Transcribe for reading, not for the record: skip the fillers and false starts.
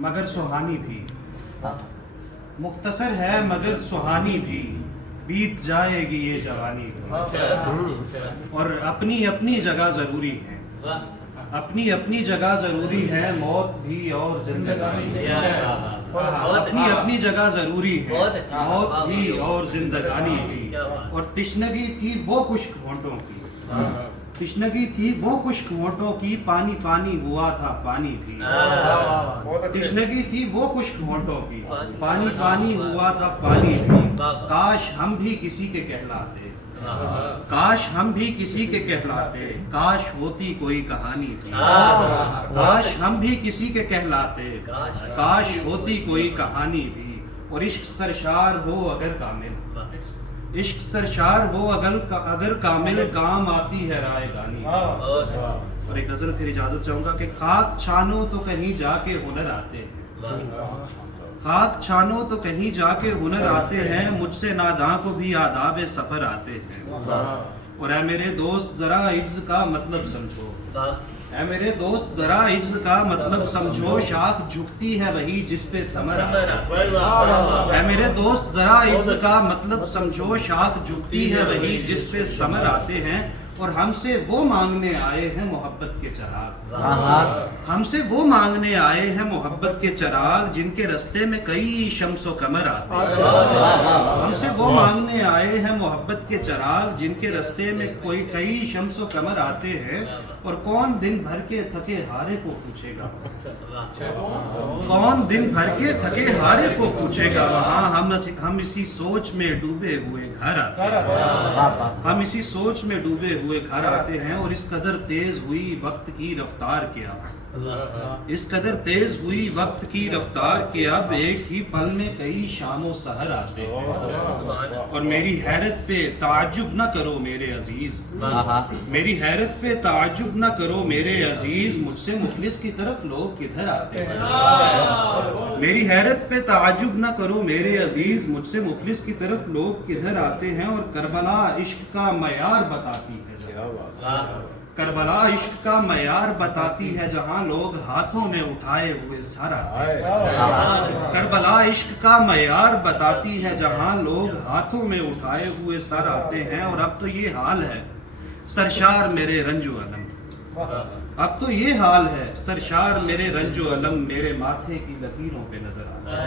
मगर सुहानी भी, मुख्तसर है मगर सुहानी भी, बीत जाएगी ये जवानी भी। और अपनी अपनी जगह ज़रूरी है, अपनी अपनी जगह ज़रूरी है, मौत भी और जिंदगानी भी। अपनी अपनी जगह ज़रूरी है, मौत भी और जिंदगानी भी। और तिश्नगी थी वो खुश्क होंठों की, तिश्नगी थी वो खुश्क होंठों की, पानी पानी हुआ था पानी भी। तिश्नगी थी वो खुश्क होंठों की, पानी पानी हुआ था पानी भी। काश हम भी किसी के कहलाते, काश हम भी किसी के कहलाते, काश होती कोई कहानी भी। काश हम भी किसी के कहलाते, काश होती कोई कहानी भी। और इश्क सरशार हो अगर कामिल, इश्क सरशार हो अगर कामिल, काम आती है राय गानी। और एक गजल फिर इजाजत चाहूंगा कि खाक छानो तो कहीं जाके हुनर आते हैं, खाक छानो तो कहीं जाके हुनर आते हैं, मुझसे नादां को भी आदाब सफर आते हैं। और ऐ मेरे दोस्त जरा इज्ज का मतलब समझो, ऐ मेरे दोस्त जरा इज्ज का मतलब समझो, शाख झुकती है वही जिस पे समर आते हैं। ऐ मेरे दोस्त जरा इज्ज का मतलब समझो, शाख झुकती है वही जिस पे समर आते हैं। और हमसे वो मांगने आए हैं मोहब्बत के चराग, हमसे वो मांगने आए हैं मोहब्बत के चराग, जिनके रास्ते में कई शम्सो कमर आते हैं। हमसे वो मांगने आए हैं मोहब्बत के चराग, जिनके रास्ते में कई शम्सो कमर आते हैं। और कौन दिन भर के थके हारे को पूछेगा, कौन दिन भर के थके हारे को पूछेगा, वहाँ हम इसी सोच में डूबे हुए घर आते हैं, हम इसी सोच में डूबे हुए घर आते हैं। और इस कदर तेज हुई वक्त की रफ्तार के अब, इस कदर तेज हुई वक्त की रफ्तार के अब, एक ही पल में कई शामो सहर आते हैं। और मेरी हैरत पे ताज्जुब न करो मेरे अजीज, मेरी हैरत पे ताज्जुब न करो मेरे अजीज, मुझसे मुफलिस की तरफ लोग किधर आते हैं। मेरी हैरत पे ताज्जुब न करो मेरे अजीज, मुझसे मुफलिस की तरफ लोग किधर आते हैं। और करबला इश्क का मयार बताती है, करबला इश्क का मयार बताती है, जहाँ लोग हाथों में उठाए हुए सर आते हैं। करबला इश्क का मयार बताती है, जहाँ लोग हाथों में उठाए हुए सर आते हैं। और अब तो ये हाल है सरशार मेरे रंजो अलम, अब तो ये हाल है सरशार मेरे रंजो अलम, मेरे माथे की लकीरों पे नजर आता है।